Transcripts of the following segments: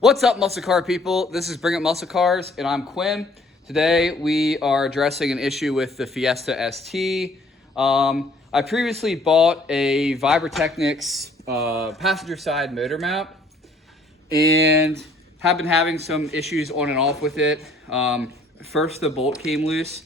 What's up, muscle car people? This is Bring Up Muscle Cars, and I'm Quinn. Today we are addressing an issue with the Fiesta ST. I previously bought a Vibrotechnics passenger side motor mount and have been having some issues on and off with it. First the bolt came loose,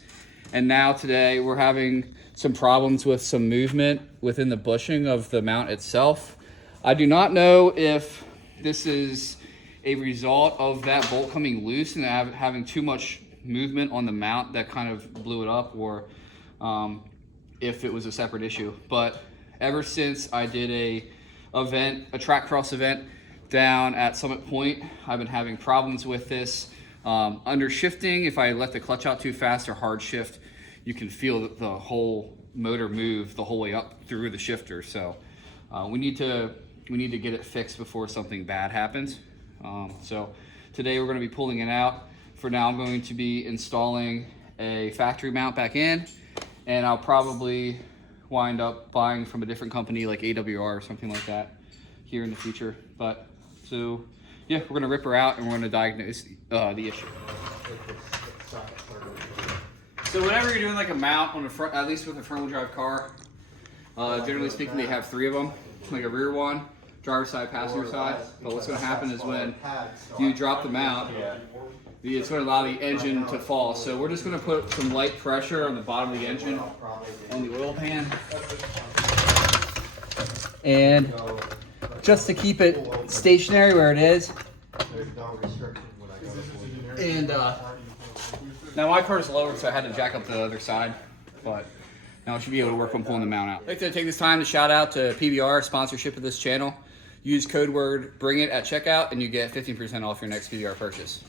and now today we're having some problems with some movement within the bushing of the mount itself. I do not know if this is a result of that bolt coming loose and having too much movement on the mount that kind of blew it up, or if it was a separate issue. But ever since I did a track cross event down at Summit Point, I've been having problems with this. Under shifting, if I let the clutch out too fast or hard shift, you can feel the whole motor move the whole way up through the shifter. So we need to get it fixed before something bad happens. So today we're going to be pulling it out. For now, I'm going to be installing a factory mount back in, and I'll probably wind up buying from a different company like AWR or something like that here in the future. But so yeah, we're going to rip her out and we're going to diagnose the issue. So whenever you're doing like a mount on a front, at least with a front wheel drive car, generally speaking, they have three of them, like a rear one, driver's side, passenger side. But what's going to happen is when you drop the mount, it's going to allow the engine to fall. So we're just going to put some light pressure on the bottom of the engine on the oil pan, and just to keep it stationary where it is. And now my car is lowered, so I had to jack up the other side, but now I should be able to work on pulling the mount out. I'd like to take this time to shout out to PBR, sponsorship of this channel. Use code word BRING IT at checkout and you get 15% off your next PBR purchase.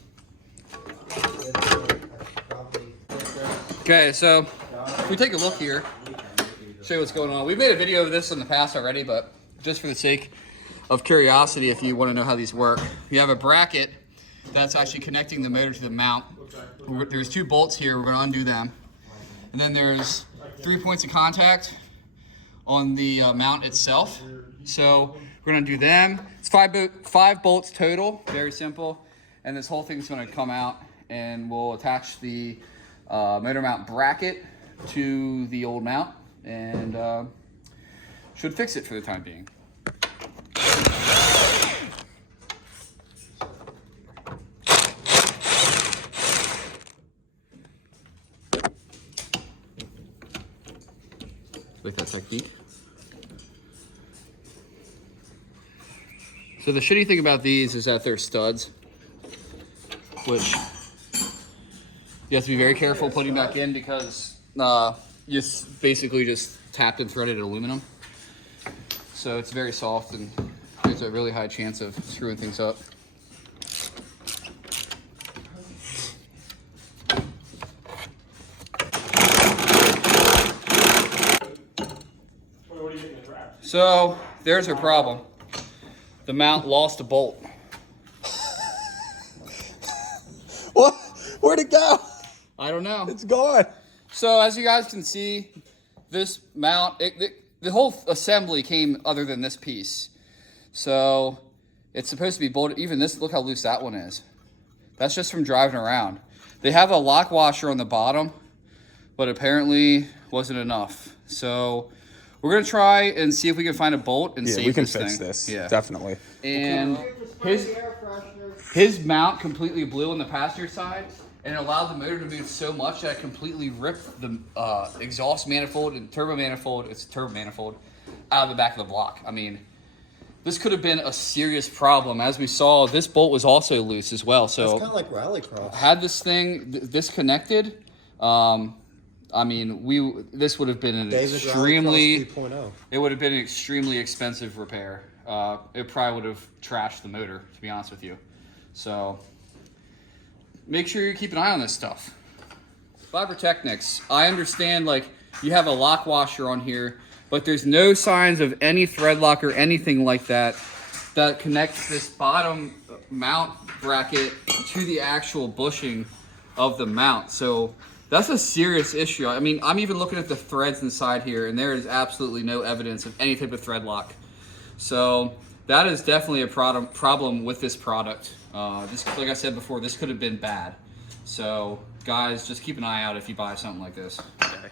Okay, so if we take a look here, show you what's going on. We've made a video of this in the past already, but just for the sake of curiosity, if you want to know how these work, you have a bracket that's actually connecting the motor to the mount. There's two bolts here, we're going to undo them. And then there's 3 points of contact on the mount itself. So we're going to do them. It's five bolts total, very simple. And this whole thing's going to come out, and we'll attach the motor mount bracket to the old mount, and should fix it for the time being. Like that technique. So the shitty thing about these is that they're studs, which you have to be very careful putting back in, because you basically just tapped and threaded aluminum. So it's very soft and there's a really high chance of screwing things up. So there's our problem. The mount lost a bolt. What? Where'd it go? I don't know. It's gone. So as you guys can see, this mount, the whole assembly came other than this piece. So it's supposed to be bolted. Even this, look how loose that one is. That's just from driving around. They have a lock washer on the bottom, but apparently wasn't enough. So we're gonna try and see if we can find a bolt and save this thing. We can fix this, yeah, definitely. And his mount completely blew on the passenger side, and it allowed the motor to move so much that it completely ripped the exhaust manifold and turbo manifold, out of the back of the block. I mean, this could have been a serious problem. As we saw, this bolt was also loose as well. So it's kind of like rallycross. Had this thing disconnected, I mean, this would have been an extremely expensive repair. It probably would have trashed the motor, to be honest with you. So make sure you keep an eye on this stuff. Vibrotechnics, I understand, like, you have a lock washer on here, but there's no signs of any thread lock or anything like that that connects this bottom mount bracket to the actual bushing of the mount. So that's a serious issue. I mean, I'm even looking at the threads inside here, and there is absolutely no evidence of any type of thread lock. So that is definitely a problem with this product. This, like I said before, this could have been bad. So guys, just keep an eye out if you buy something like this. Okay.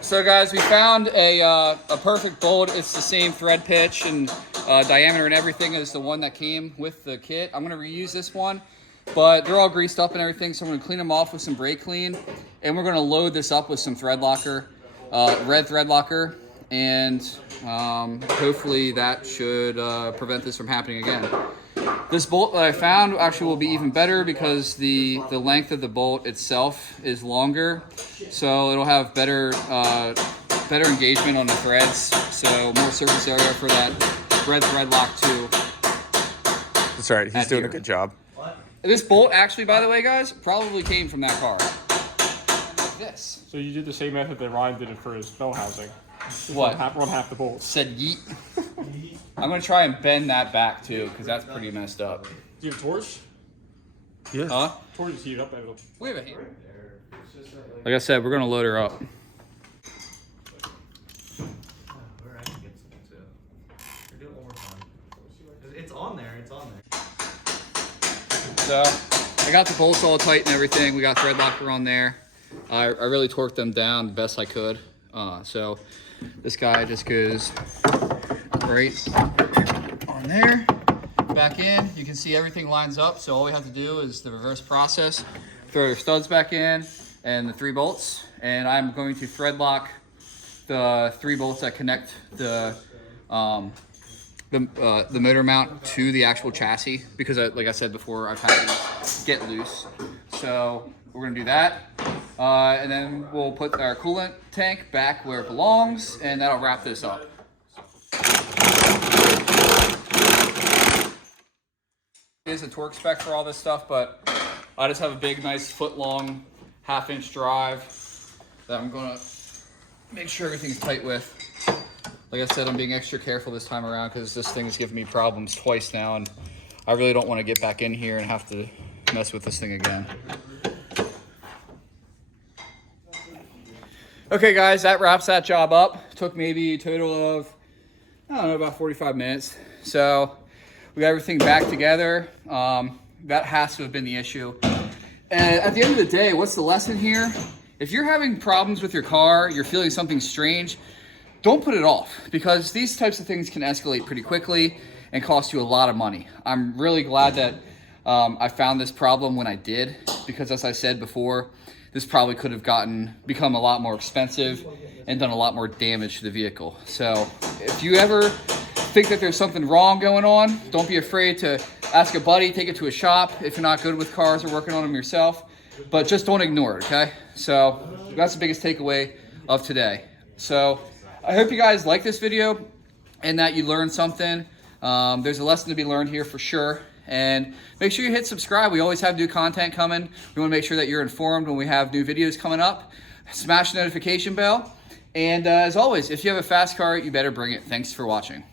So guys, we found a perfect bolt. It's the same thread pitch and diameter and everything as the one that came with the kit. I'm gonna reuse this one, but they're all greased up and everything, so I'm gonna clean them off with some brake clean, and we're gonna load this up with some thread locker, red thread locker, and hopefully that should prevent this from happening again. This bolt that I found actually will be even better because the length of the bolt itself is longer, so it'll have better engagement on the threads, so more surface area for that red thread lock too. That's right. He's doing a good job. This bolt actually, by the way, guys, probably came from that car. Like this. So you did the same method that Ryan did it for his bell housing. What? Run half the bolts. Said yeet. I'm gonna try and bend that back too, because that's pretty messed up. Do you have a torch? Yeah. Huh? Torch is heated up. It'll... We have a hammer. Like I said, we're gonna load her up. It's on there. It's on there. So I got the bolts all tight and everything. We got thread locker on there. I really torqued them down the best I could. So this guy just goes right on there, back in. You can see everything lines up. So all we have to do is the reverse process. Throw your studs back in and the 3 bolts. And I'm going to thread lock the 3 bolts that connect the motor mount to the actual chassis, because like I said before, I've had these get loose. So we're gonna do that. And then we'll put our coolant tank back where it belongs, and that'll wrap this up. Is a torque spec for all this stuff, but I just have a big, nice foot-long, half-inch drive that I'm gonna make sure everything's tight with. Like I said, I'm being extra careful this time around because this thing has given me problems twice now, and I really don't want to get back in here and have to mess with this thing again. Okay guys, that wraps that job up. Took maybe a total of, I don't know, about 45 minutes. So we got everything back together. That has to have been the issue. And at the end of the day, what's the lesson here? If you're having problems with your car, you're feeling something strange, don't put it off, because these types of things can escalate pretty quickly and cost you a lot of money. I'm really glad that I found this problem when I did, because as I said before, this probably could have become a lot more expensive and done a lot more damage to the vehicle. So if you ever think that there's something wrong going on, don't be afraid to ask a buddy, take it to a shop if you're not good with cars or working on them yourself, but just don't ignore it, okay? So that's the biggest takeaway of today. So I hope you guys like this video and that you learned something. There's a lesson to be learned here for sure. And make sure you hit subscribe. We always have new content coming. We want to make sure that you're informed when we have new videos coming up. Smash the notification bell. And as always, if you have a fast car, you better bring it. Thanks for watching.